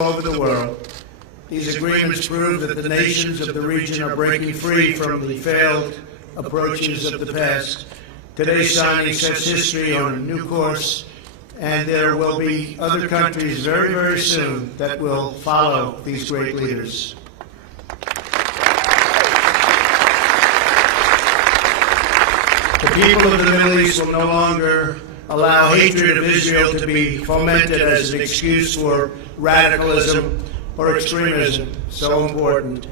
over the world. These agreements prove that the nations of the region are breaking free from the failed approaches of the past. Today's signing sets history on a new course, and there will be other countries very, very soon that will follow these great leaders. The people of the Middle East will no longer allow hatred of Israel to be fomented as an excuse for radicalism or extremism, so important.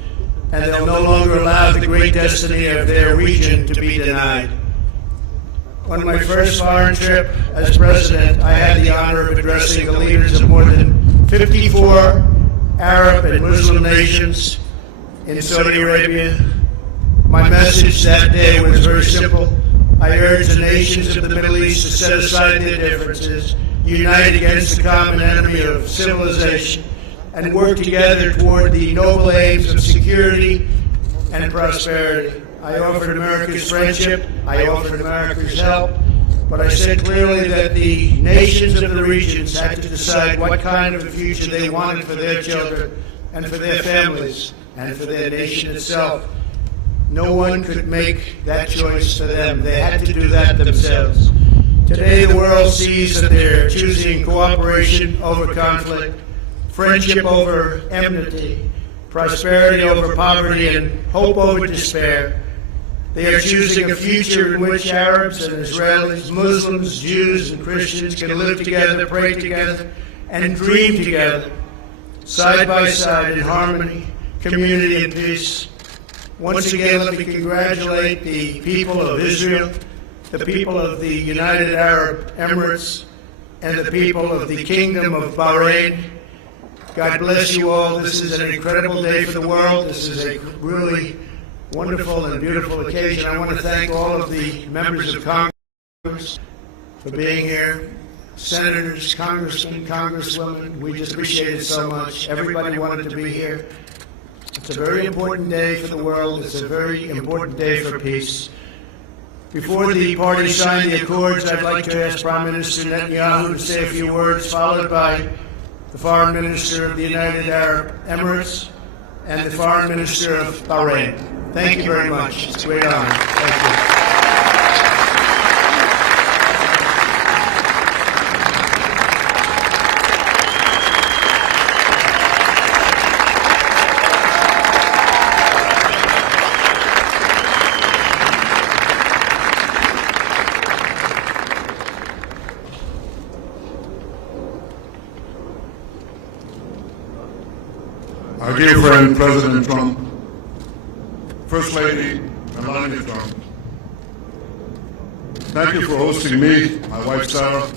And they'll no longer allow the great destiny of their region to be denied. On my first foreign trip as president, I had the honor of addressing the leaders of more than 54 Arab and Muslim nations in Saudi Arabia. My message that day was very simple. I urge the nations of the Middle East to set aside their differences, unite against the common enemy of civilization, and work together toward the noble aims of security and prosperity. I offered America's friendship, I offered America's help, but I said clearly that the nations of the regions had to decide what kind of a future they wanted for their children and for their families and for their nation itself. No one could make that choice for them. They had to do that themselves. Today the world sees that they're choosing cooperation over conflict, friendship over enmity, prosperity over poverty, and hope over despair. They are choosing a future in which Arabs and Israelis, Muslims, Jews, and Christians can live together, pray together, and dream together, side by side in harmony, community, and peace. Once again, let me congratulate the people of Israel, the people of the United Arab Emirates, and the people of the Kingdom of Bahrain. God bless you all. This is an incredible day for the world. This is a really wonderful and beautiful occasion. I want to thank all of the members of Congress for being here. Senators, congressmen, congresswomen, we just appreciate it so much. Everybody wanted to be here. It's a very important day for the world. It's a very important day for peace. Before the parties sign the accords, I'd like to ask Prime Minister Netanyahu to say a few words, followed by the Foreign Minister of the United Arab Emirates and the Foreign Minister of Bahrain. Thank you very much. It's a great honor. Thank you. Our dear friend, President Trump, First Lady Melania Trump, thank you for hosting me, my wife Sarah,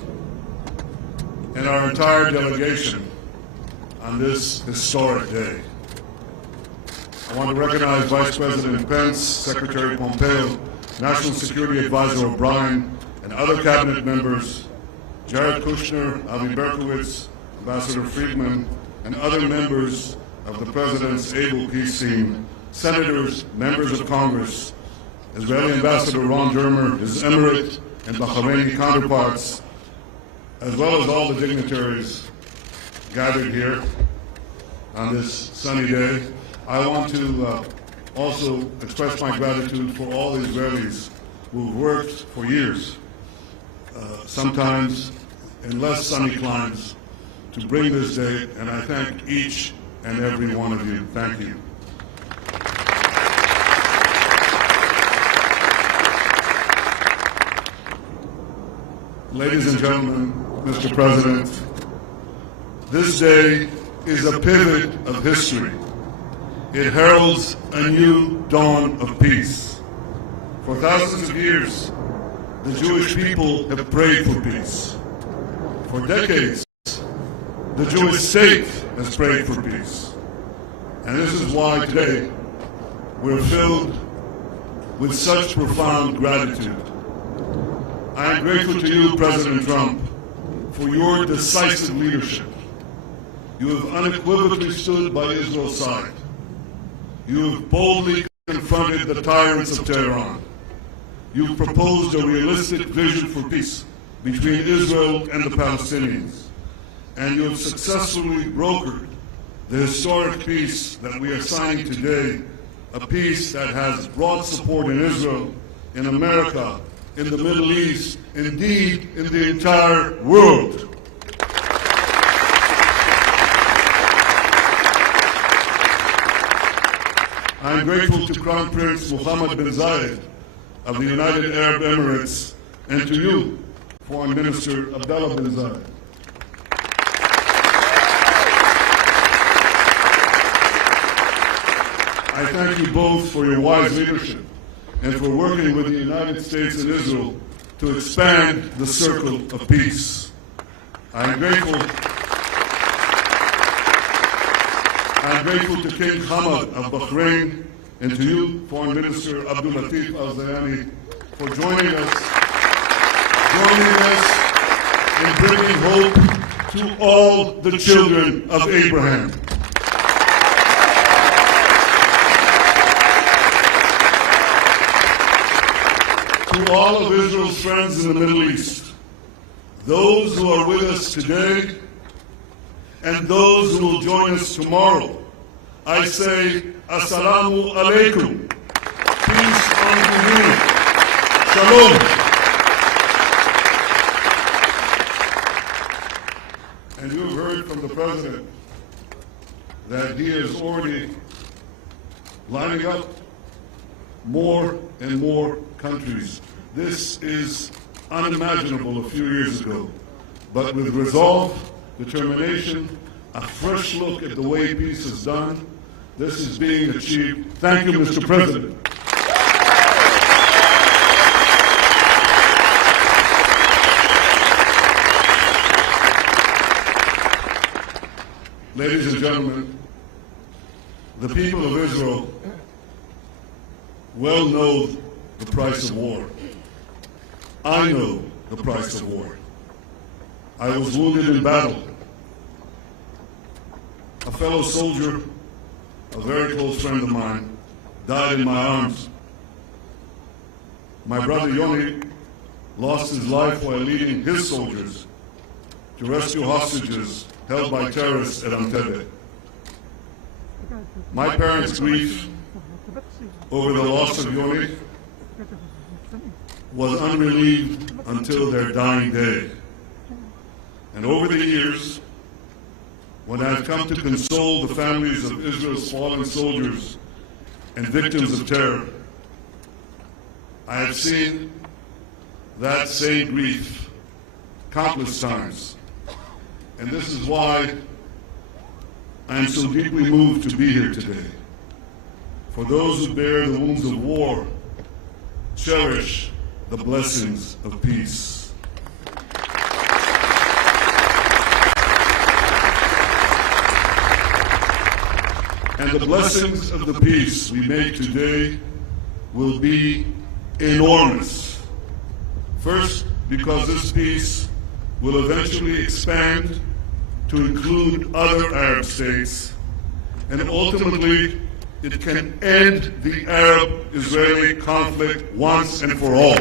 and our entire delegation on this historic day. I want to recognize Vice President Pence, Secretary Pompeo, National Security Advisor O'Brien, and other cabinet members, Jared Kushner, Avi Berkowitz, Ambassador Friedman, and other members of the President's able peace team, senators, members of Congress, Israeli Ambassador Ron Dermer, his Emirate and Bahraini counterparts, as well as all the dignitaries gathered here on this sunny day. I want to also express my gratitude for all the Israelis who have worked for years, sometimes in less sunny climes, to bring this day, and I thank each and every one of you. Thank you. Ladies and gentlemen, Mr. President, this day is a pivot of history. It heralds a new dawn of peace. For thousands of years, the Jewish people have prayed for peace. For decades, the Jewish state has prayed for peace. And this is why today we're filled with such profound gratitude. I am grateful to you, President Trump, for your decisive leadership. You have unequivocally stood by Israel's side. You have boldly confronted the tyrants of Tehran. You've proposed a realistic vision for peace between Israel and the Palestinians. And you have successfully brokered the historic peace that we are signing today, a peace that has broad support in Israel, in America, in the Middle East, indeed in the entire world. I am grateful to Crown Prince Mohammed bin Zayed of the United Arab Emirates and to you, Foreign Minister Abdullah bin Zayed. I thank you both for your wise leadership and for working with the United States and Israel to expand the circle of peace. I am grateful to King Hamad of Bahrain and to you, Foreign Minister Abdul Latif Al-Zayani, for joining us in bringing hope to all the children of Abraham. To all of Israel's friends in the Middle East, those who are with us today and those who will join us tomorrow, I say, Assalamu alaikum. Peace unto you. Shalom. And you have heard from the President that he is already lining up more and more countries. This is unimaginable a few years ago, but with resolve, determination, a fresh look at the way peace is done, this is being achieved. Thank you, Mr. President. Ladies and gentlemen, the people of Israel well know the price of war. I know the price of war. I was wounded in battle. A fellow soldier, a very close friend of mine, died in my arms. My brother Yoni lost his life while leading his soldiers to rescue hostages held by terrorists at Entebbe. My parents' grief over the loss of Yoni was unrelieved until their dying day. And over the years, when I have come to console the families of Israel's fallen soldiers and victims of terror, I have seen that same grief countless times. And this is why I am so deeply moved to be here today. For those who bear the wounds of war, cherish the blessings of peace. And the blessings of the peace we make today will be enormous. First, because this peace will eventually expand to include other Arab states, and ultimately it can end the Arab-Israeli conflict once and for all.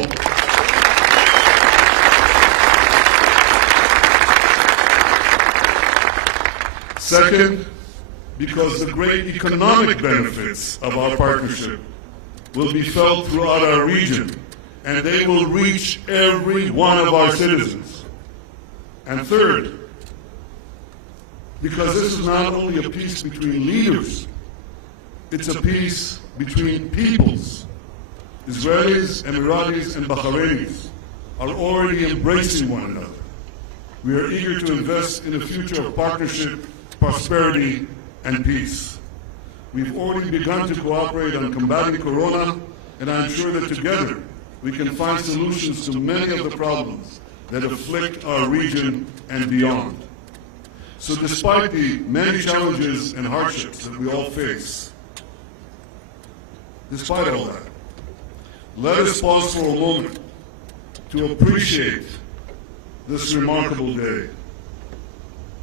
Second, because the great economic benefits of our partnership will be felt throughout our region, and they will reach every one of our citizens. And third, because this is not only a peace between leaders, it's a peace between peoples. Israelis, Emiratis, and Bahrainis are already embracing one another. We are eager to invest in a future of partnership, prosperity, and peace. We've already begun to cooperate on combating Corona, and I'm sure that together we can find solutions to many of the problems that afflict our region and beyond. So despite the many challenges and hardships that we all face, despite all that, let us pause for a moment to appreciate this remarkable day.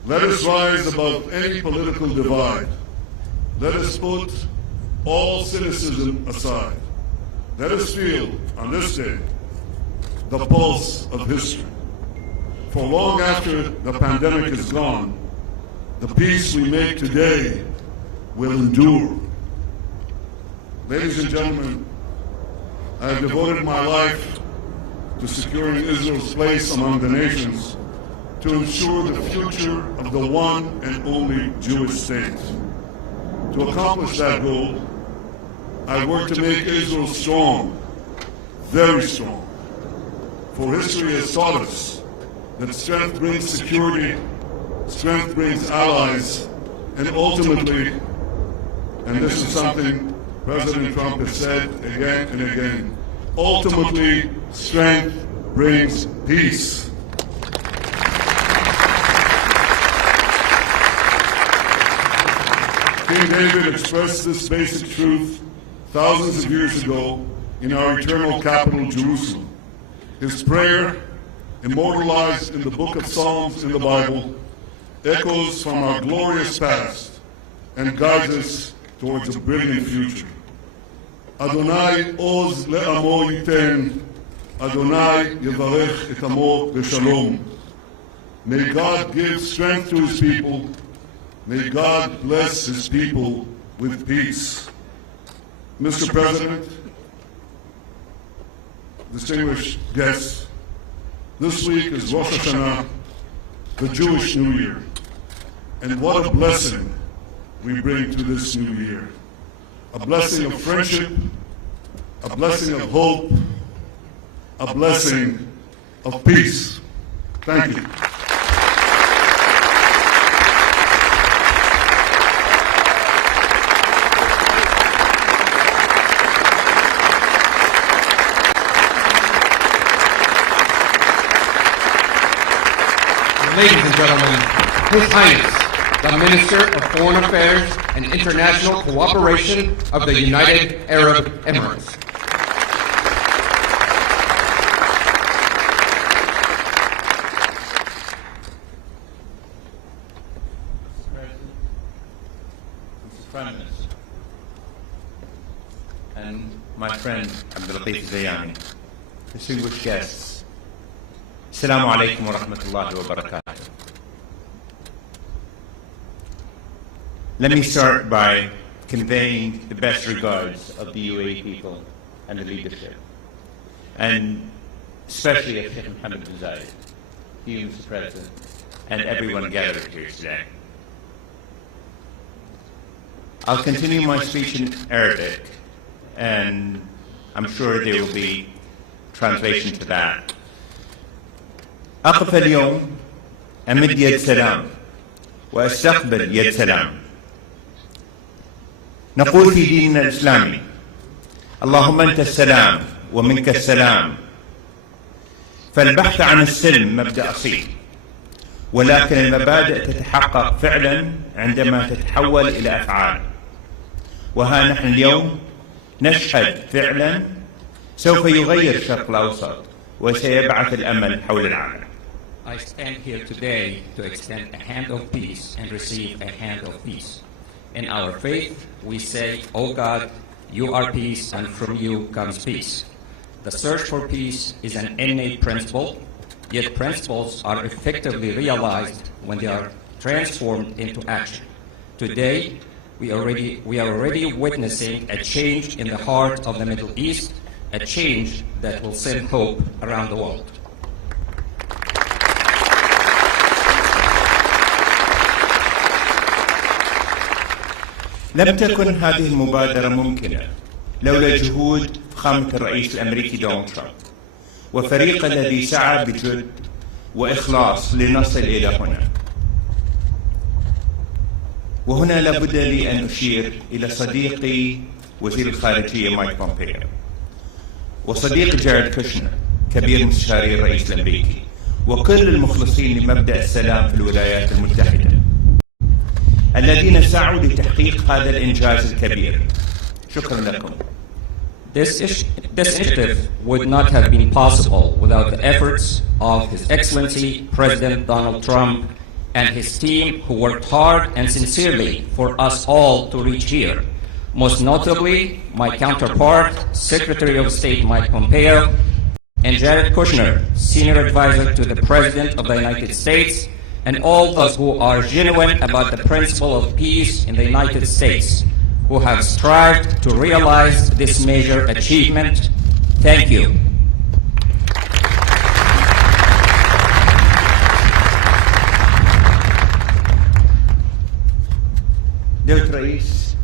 Let us rise above any political divide. Let us put all cynicism aside. Let us feel, on this day, the pulse of history. For long after the pandemic is gone, the peace we make today will endure. Ladies and gentlemen, I have devoted my life to securing Israel's place among the nations to ensure the future of the one and only Jewish state. To accomplish that goal, I work to make Israel strong, very strong. For history has taught us that strength brings security, strength brings allies, and ultimately, and this is something President Trump has said again and again, ultimately, strength brings peace. King David expressed this basic truth thousands of years ago in our eternal capital, Jerusalem. His prayer, immortalized in the book of Psalms in the Bible, echoes from our glorious past and guides us towards a brilliant future. Adonai oz le'amo yiten, Adonai yevarech et amo b'shalom. May God give strength to his people. May God bless his people with peace. Mr. President, distinguished guests, this week is Rosh Hashanah, the Jewish New Year. And what a blessing we bring to this new year. A blessing of friendship, a blessing of hope, a blessing of peace. Thank you. Ladies and gentlemen, His Highness, the Minister of Foreign Affairs and International Cooperation of the United Arab Emirates. Mr. President, Mr. Prime Minister, and my friend Abdulatif Zayani, distinguished guests, Assalamu alaikum wa rahmatullahi wa barakatuh. Let me start by conveying the best regards of the UAE people and the leadership, and especially of Sheikh Mohammed bin Zayed, you, Mr. President, and everyone gathered here today. I'll continue my speech in Arabic, and I'm sure there will be translation to that. أقف اليوم أمد يد سلام وأستقبل يد سلام. نقول في ديننا الإسلامي: اللهم أنت السلام ومنك السلام. فالبحث عن السلم مبدأ أصيل، ولكن المبادئ تتحقق فعلا عندما تتحول إلى أفعال. وها نحن اليوم نشهد فعلا سوف يغير الشرق الأوسط وسيبعث الأمل حول العالم. I stand here today to extend a hand of peace and receive a hand of peace. In our faith, we say, "O God, you are peace, and from you comes peace." The search for peace is an innate principle, yet principles are effectively realized when they are transformed into action. Today, we are already witnessing a change in the heart of the Middle East, a change that will send hope around the world. لم تكن هذه المبادرة ممكنة لولا جهود فخامة الرئيس الأمريكي دونالد ترامب وفريقه الذي سعى بجد وإخلاص لنصل إلى هنا. وهنا لابد لي أن أشير إلى صديقي وزير الخارجية مايك بومبيو، وصديقي جاريد كوشنر كبير مستشاري الرئيس الأمريكي، وكل المخلصين لمبدأ السلام في الولايات المتحدة الذين سعوا لتحقيق هذا الإنجاز الكبير. شكرا لكم. This initiative would not have been possible without the efforts of His Excellency President Donald Trump and his team, who worked hard and sincerely for us all to reach here. Most notably, my counterpart, Secretary of State Mike Pompeo, and Jared Kushner, Senior Advisor to the President of the United States, and all those who are genuine about the principle of peace in the United States, who have strived to realize this major achievement. Thank you. دولة رئيس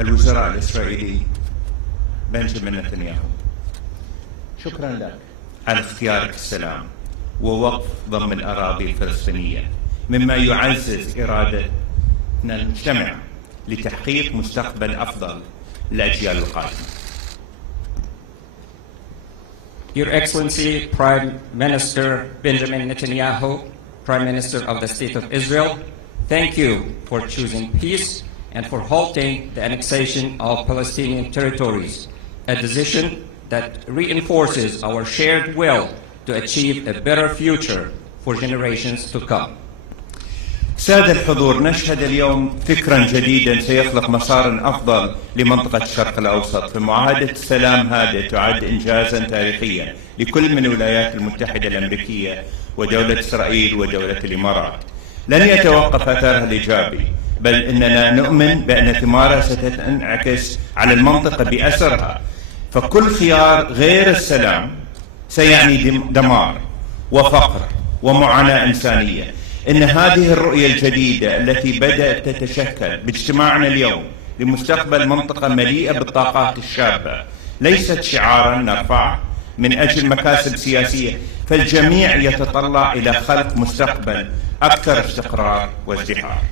الوزراء الإسرائيلي بنجامين نتنياهو، شكرا لك على اختيارك السلام ووقف ضم الأراضي الفلسطينية، مما يعزز إرادتنا المجتمع لتحقيق مستقبل أفضل للأجيال القادمة. Your Excellency, Prime Minister Benjamin Netanyahu, Prime Minister of the State of Israel, thank you for choosing peace and for halting the annexation of Palestinian territories, a decision that reinforces our shared will to achieve a better future for generations to come. سادة الحضور، نشهد اليوم فكرا جديدا سيخلق مسارا أفضل لمنطقة الشرق الأوسط، فمعاهدة السلام هذه تعد إنجازا تاريخيا لكل من الولايات المتحدة الأمريكية ودولة إسرائيل ودولة الإمارات. لن يتوقف أثرها الإيجابي، بل إننا نؤمن بأن ثمارها ستنعكس على المنطقة بأثرها، فكل خيار غير السلام سيعني دمار وفقر ومعاناة إنسانية. إن هذه الرؤية الجديدة التي بدأت تتشكل باجتماعنا اليوم لمستقبل منطقة مليئة بالطاقات الشابة ليست شعارا نرفعه من أجل مكاسب سياسية، فالجميع يتطلع إلى خلق مستقبل أكثر استقرار وازدهار.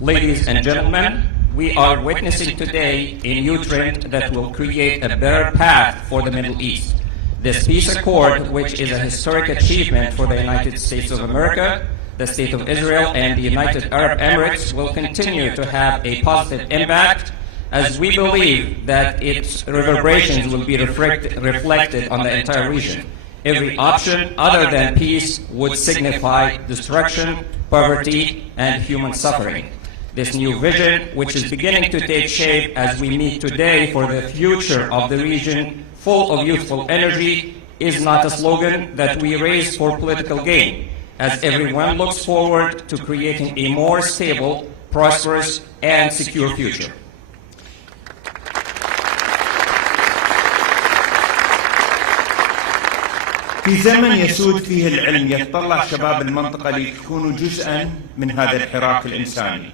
Ladies and gentlemen, we are witnessing today a new trend that will create a better path for the Middle East. This peace accord, which is a historic achievement for the United States of America, the State of Israel, and the United Arab Emirates, will continue to have a positive impact, as we believe that its reverberations will be reflected on the entire region. Every option other than peace would signify destruction, poverty, and human suffering. This new vision, which is beginning to take shape as we meet today for the future of the region, full of youthful energy, is not a slogan that we raise for political gain, as everyone looks forward to creating a more stable, prosperous, and secure future. في زمن يسود فيه العلم يتطلع شباب المنطقة ليكونوا جزءا من هذا الحراك الإنساني،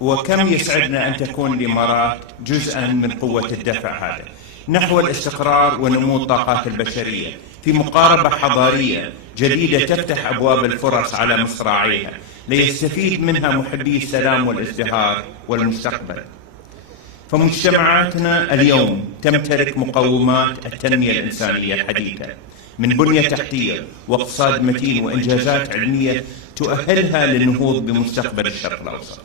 وكم يسعدنا أن تكون الإمارات جزءا من قوة الدفع هذا نحو الاستقرار ونمو الطاقات البشرية في مقاربة حضارية جديدة تفتح أبواب الفرص على مصراعيها ليستفيد منها محبي السلام والازدهار والمستقبل. فمجتمعاتنا اليوم تمتلك مقومات التنمية الإنسانية الحديثة من بنية تحتية واقتصاد متين وإنجازات علمية تؤهلها للنهوض بمستقبل الشرق الأوسط.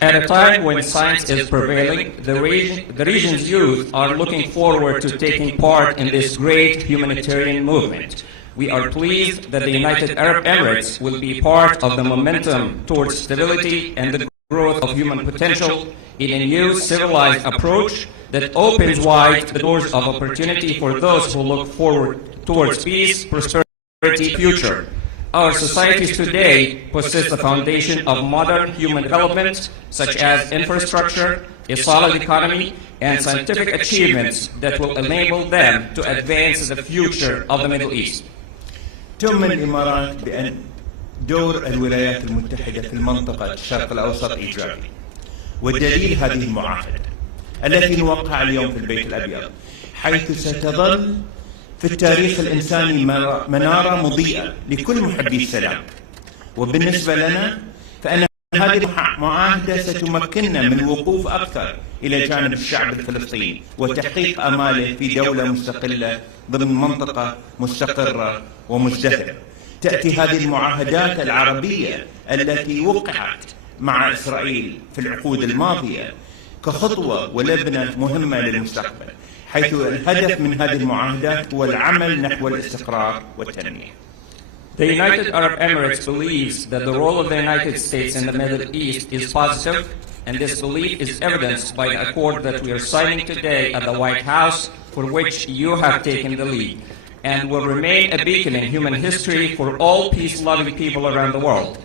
At a time when science is prevailing, the region's youth are looking forward to taking part in this great humanitarian movement. We are pleased that the United Arab Emirates will be part of the momentum towards stability and the growth of human potential in a new civilized approach that opens wide the doors of opportunity for those who look forward towards peace, prosperity, future. Our societies today possess the foundation of modern human development, such as infrastructure, a solid economy, and scientific achievements that will enable them to advance the future of the Middle East. تؤمن الإمارات بأن دور الولايات المتحدة في المنطقة الشرق الأوسط إيجابي، والدليل هذه المعاهدة التي نوقع اليوم في البيت الأبيض، حيث ستظل في التاريخ الإنساني منارة مضيئة لكل محبي السلام. وبالنسبة لنا فإن هذه المعاهدة ستمكننا من الوقوف أكثر إلى جانب الشعب الفلسطيني وتحقيق آماله في دولة مستقلة ضمن منطقة مستقرة ومزدهرة. تأتي هذه المعاهدات العربية التي وقعت مع إسرائيل في العقود الماضية كخطوة ولبنة مهمة للمستقبل، حيث الهدف من هذه المعاهدات هو العمل نحو الاستقرار والتنمية. The United Arab Emirates believes that the role of the United States in the Middle East is positive, and this belief is evidenced by the accord that we are signing today at the White House, for which you have taken the lead. and will remain a beacon in human history for all peace-loving people around the world.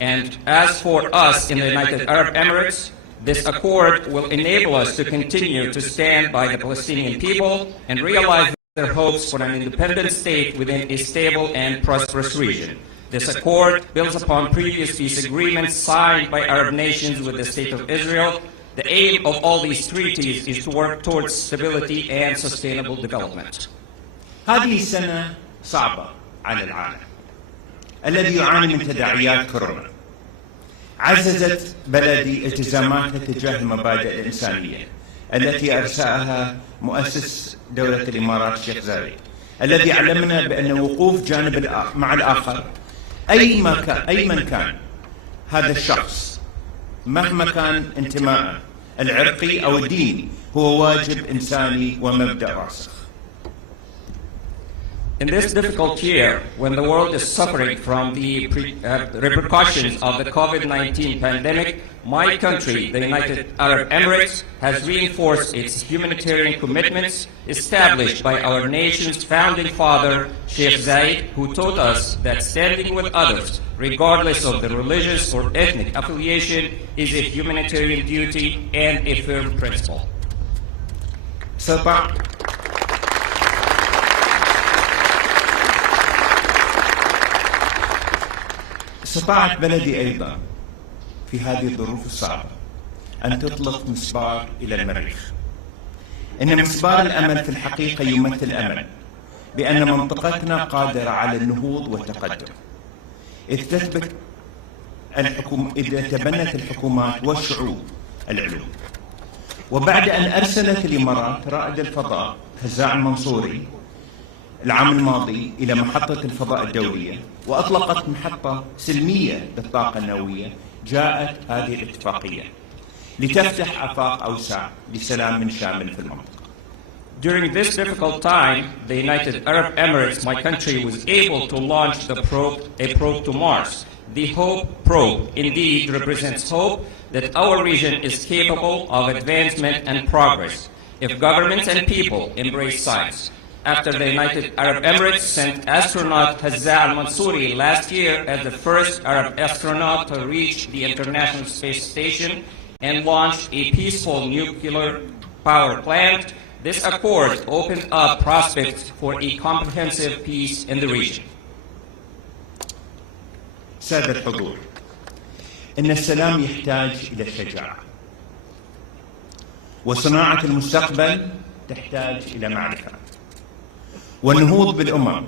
And as for us in the United Arab Emirates, this accord will enable us to continue to stand by the Palestinian people and realize their hopes for an independent state within a stable and prosperous region. This accord builds upon previous peace agreements signed by Arab nations with the State of Israel. The aim of all these treaties is to work towards stability and sustainable development. هذه السنة صعبة على العالم الذي يعاني من تداعيات كورونا. عززت بلدي التزاماتها تجاه المبادئ الإنسانية التي أرساها مؤسس دولة الإمارات الشيخ زايد، الذي علمنا بأن وقوف جانب مع الآخر أي من كان هذا الشخص مهما كان انتماءه العرقي أو الديني هو واجب إنساني ومبدأ راسخ. In this difficult year, when the world is suffering from the repercussions of the COVID-19 pandemic, my country, the United Arab Emirates, has reinforced its humanitarian commitments established by our nation's founding father, Sheikh Zayed, who taught us that standing with others, regardless of their religious or ethnic affiliation, is a humanitarian duty and a firm principle. استطاعت بلدي أيضا في هذه الظروف الصعبة أن تطلق مسبار إلى المريخ. إن مسبار الأمل في الحقيقة يمثل أمل بأن منطقتنا قادرة على النهوض والتقدم إذ تبنت الحكومات والشعوب العلوم. وبعد أن أرسلت الإمارات رائد الفضاء هزاع المنصوري العام الماضي إلى محطة الفضاء الدولية وأطلقت محطة سلمية للطاقة النووية، جاءت هذه الاتفاقية لتفتح آفاق أوسع لسلام شامل في المنطقة. During this difficult time, the United Arab Emirates, my country, was able to launch a probe to Mars. The HOPE probe indeed represents hope that our region is capable of advancement and progress if governments and people embrace science. After the United Arab Emirates sent astronaut Hazza al-Mansouri last year as the first Arab astronaut to reach the International Space Station and launch a peaceful nuclear power plant, this accord opened up prospects for a comprehensive peace in the region. سادة الحضور، إن السلام يحتاج إلى شجاعة، وصناعة المستقبل تحتاج إلى معرفة، والنهوض بالأمم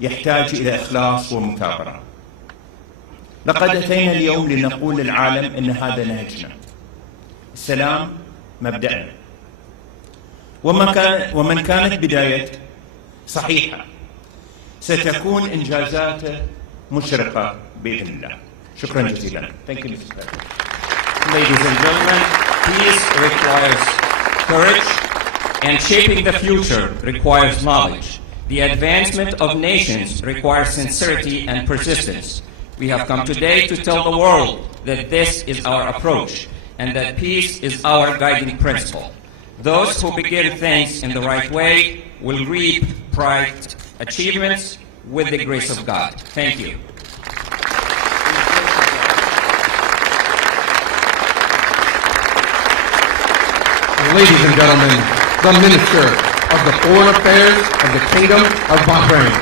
يحتاج إلى إخلاص ومثابرة. لقد أتينا اليوم لنقول للعالم إن هذا نهجنا، السلام مبدأنا، ومن كانت بدايته صحيحة ستكون إنجازاته مشرقة بإذن الله. شكرا جزيلا. Thank you, Mr. President. Ladies and gentlemen, peace requires courage, and shaping the future requires knowledge. The advancement of nations requires sincerity and persistence. We have come today to tell the world that this is our approach and that peace is our guiding principle. Those who begin things in the right way will reap bright achievements with the grace of God. Thank you. Ladies and gentlemen, the Minister of the Foreign Affairs of the Kingdom of Bahrain.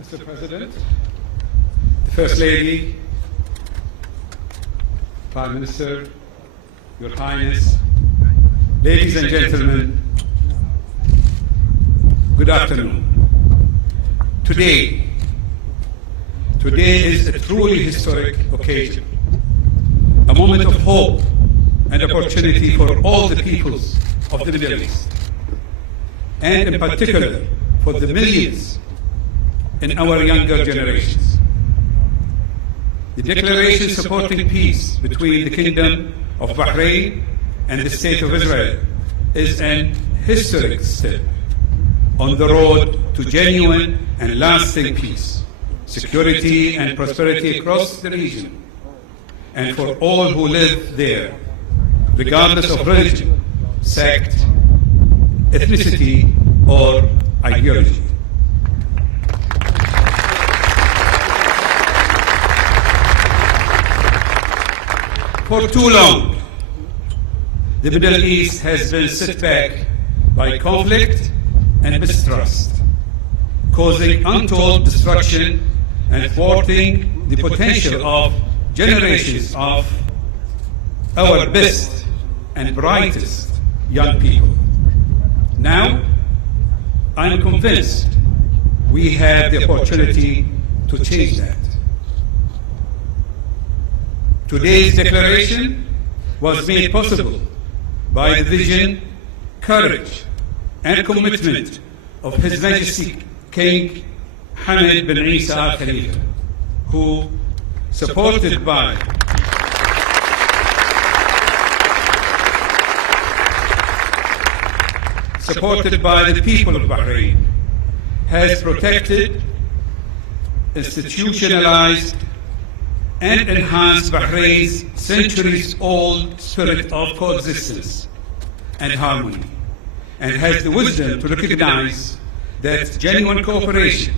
Mr. President, the First Lady, Prime Minister, Your Highness, ladies and gentlemen, good afternoon. Today is a truly historic occasion, a moment of hope and opportunity for all the peoples of the Middle East, and in particular for the millions in our younger generations. The declaration supporting peace between the Kingdom of Bahrain and the State of Israel is an historic step on the road to genuine and lasting peace, security and prosperity across the region, and for all who live there, regardless of religion, sect, ethnicity, or ideology. For too long, the Middle East has been set back by conflict and mistrust, causing untold destruction and thwarting the potential of generations of our best and brightest young people. Now, I'm convinced we have the opportunity to change that. Today's declaration was made possible by the vision, courage, and commitment of His Majesty King Hamad bin Isa Al Khalifa, who, supported by the people of Bahrain, has protected, institutionalized, and enhanced Bahrain's centuries-old spirit of coexistence and harmony, and has the wisdom to recognize that genuine cooperation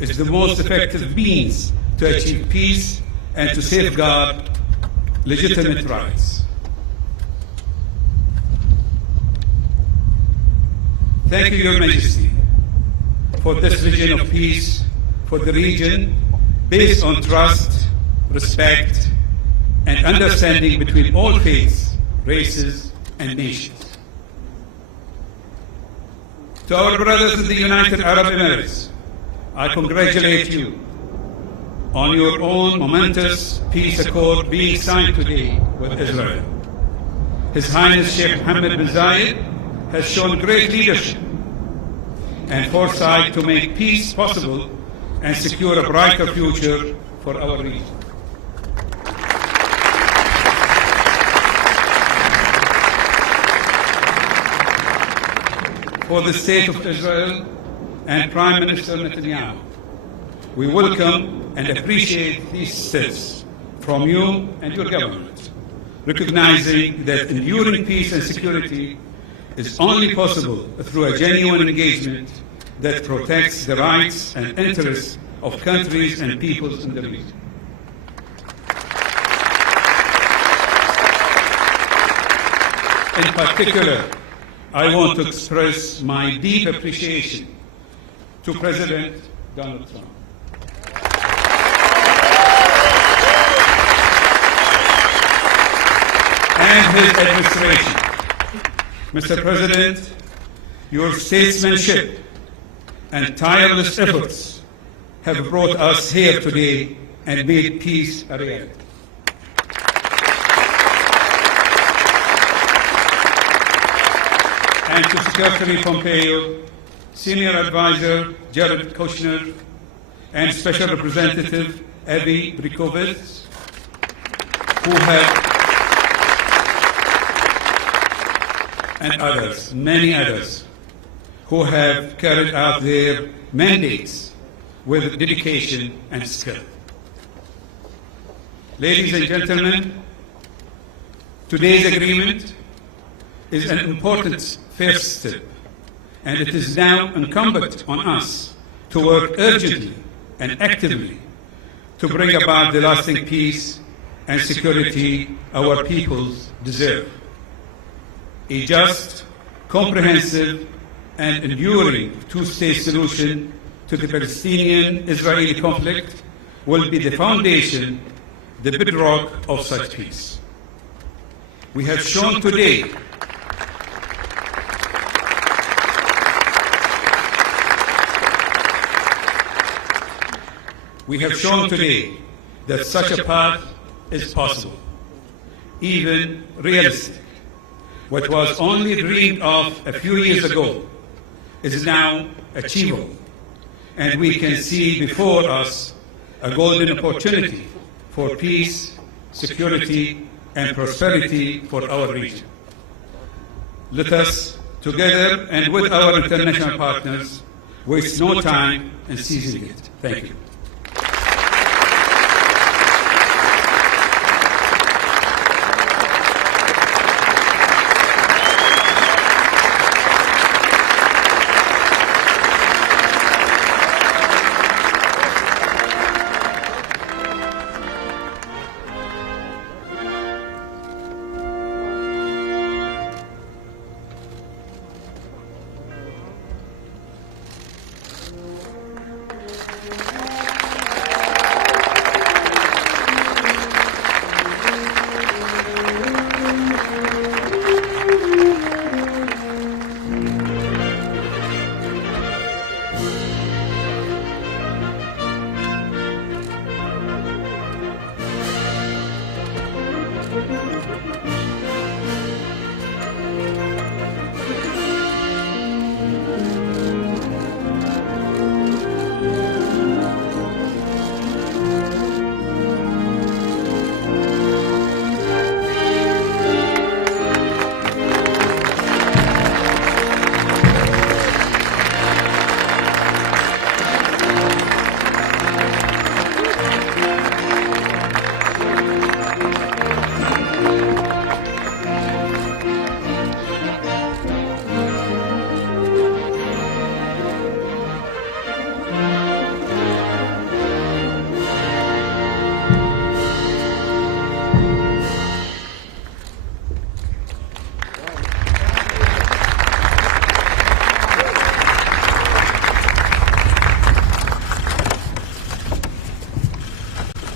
is the most effective means to achieve peace and to safeguard legitimate rights. Thank you, Your Majesty, for this vision of peace for the region based on trust, respect, and understanding between all faiths, races, and nations. To our brothers in the United Arab Emirates, I congratulate you on your own momentous peace accord being signed today with Israel. His Highness Sheikh Mohammed bin Zayed has shown great leadership and foresight to make peace possible and secure a brighter future for our region. For the State of Israel and Prime Minister Netanyahu, we welcome and appreciate these steps from you and your government, recognizing that enduring peace and security is only possible through a genuine engagement that protects the rights and interests of countries and peoples in the region. In particular, I want to express my deep appreciation to President Donald Trump and his administration. Mr. President, your statesmanship and tireless efforts have brought us here today and made peace a reality. And to Secretary Pompeo, Senior Advisor Jared Kushner, and Special Representative Abby Brikovitz, and others, many others, who have carried out their mandates with dedication and skill. Ladies and gentlemen, today's agreement is an important first step, and it is now incumbent on us to work urgently and actively to bring about the lasting peace and security our peoples deserve. A just, comprehensive, and enduring two-state solution to the Palestinian-Israeli conflict will be the foundation, the bedrock of such peace. We have shown today that such a path is possible, even realistic. What was only dreamed of a few years ago is now achievable, and we can see before us a golden opportunity for peace, security, and prosperity for our region. Let us, together and with our international partners, waste no time in seizing it. Thank you.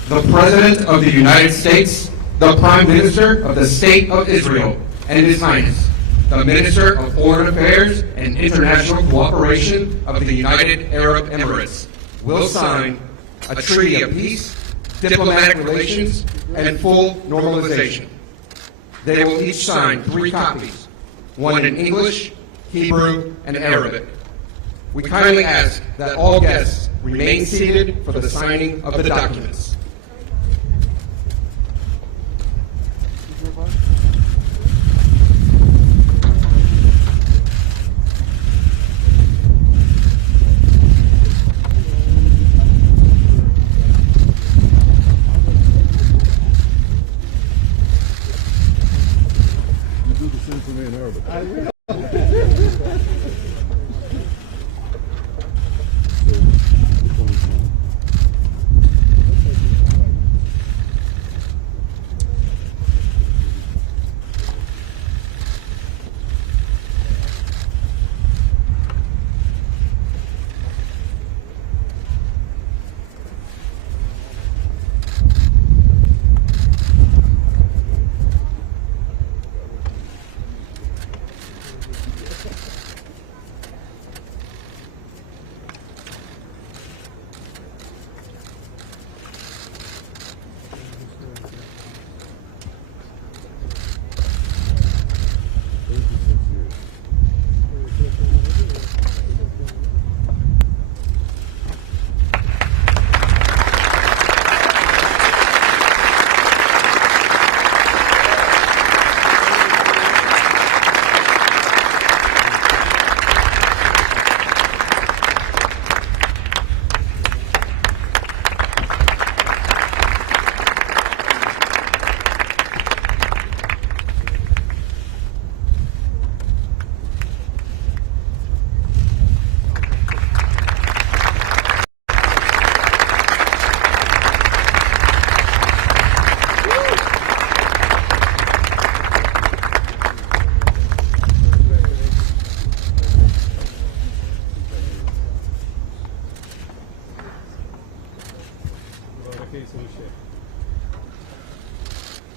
the President of the United States, the Prime Minister of the State of Israel, and His Highness, the Minister of Foreign Affairs and International Cooperation of the United Arab Emirates, will sign a treaty of peace, diplomatic relations, and full normalization. They will each sign 3 copies, one in English, Hebrew, and Arabic. We kindly ask that all guests remain seated for the signing of the documents. Do the same for me in Arabic. I will.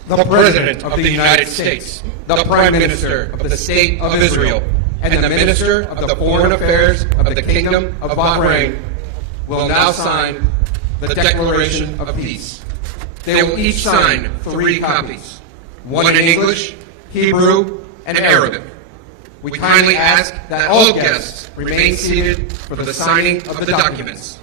The President of the United States, the Prime Minister of the State of Israel, and the Minister of the Foreign Affairs of the Kingdom of Bahrain will now sign the Declaration of Peace. They will each sign 3 copies, one in English, Hebrew, and Arabic. We kindly ask that all guests remain seated for the signing of the documents.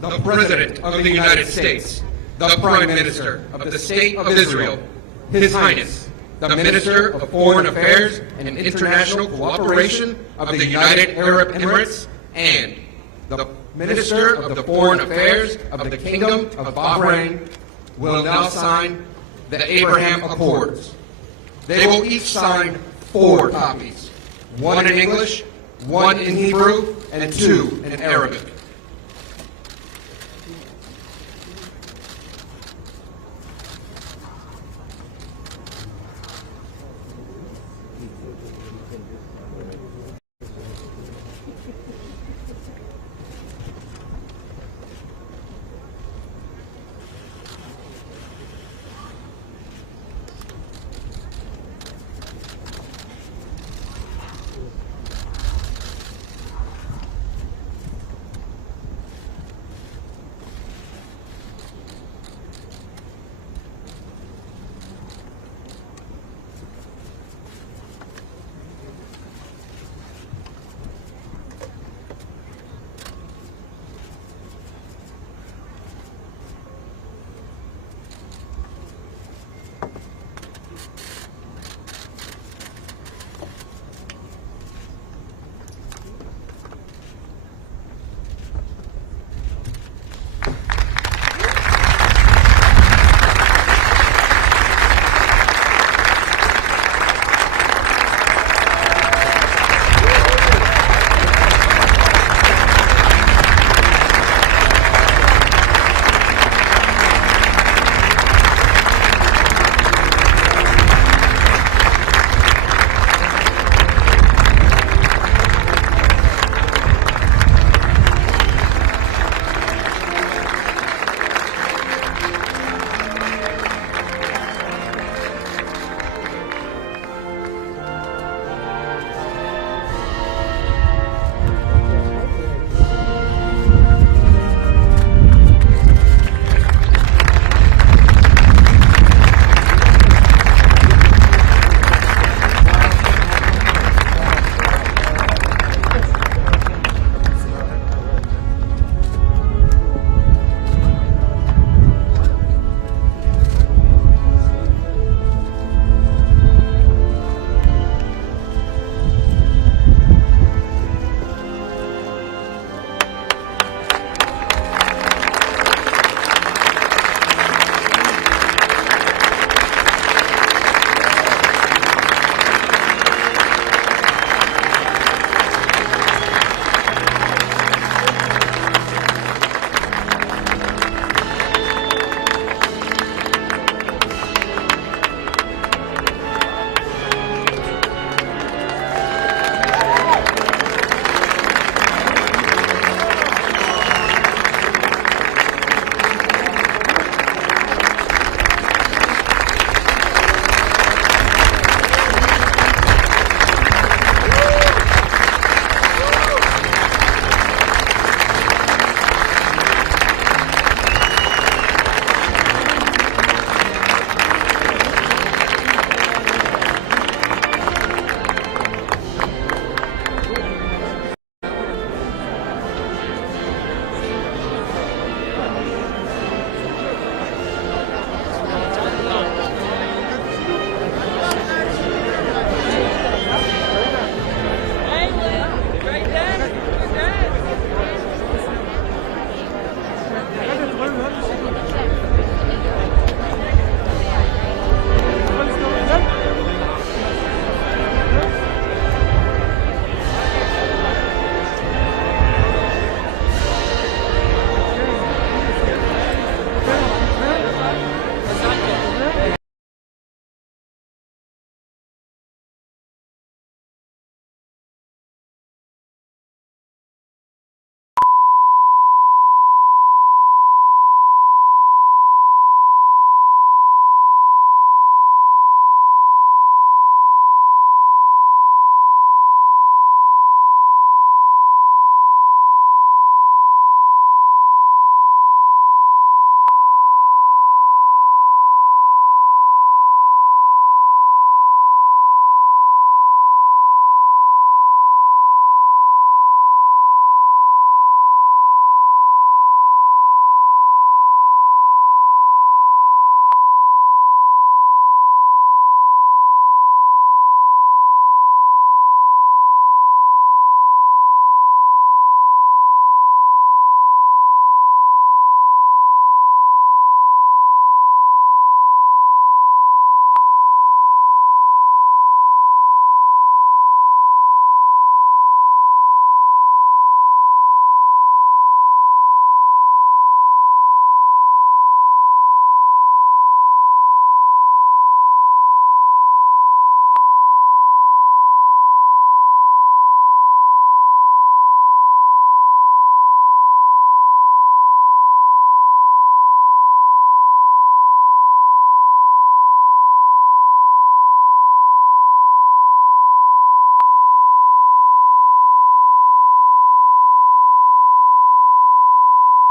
The President of the United States, the Prime Minister of the State of Israel, His Highness, the Minister of Foreign Affairs and International Cooperation of the United Arab Emirates, and the Minister of the Foreign Affairs of the Kingdom of Bahrain will now sign the Abraham Accords. They will each sign 4 copies, 1 in English, 1 in Hebrew, and 2 in Arabic.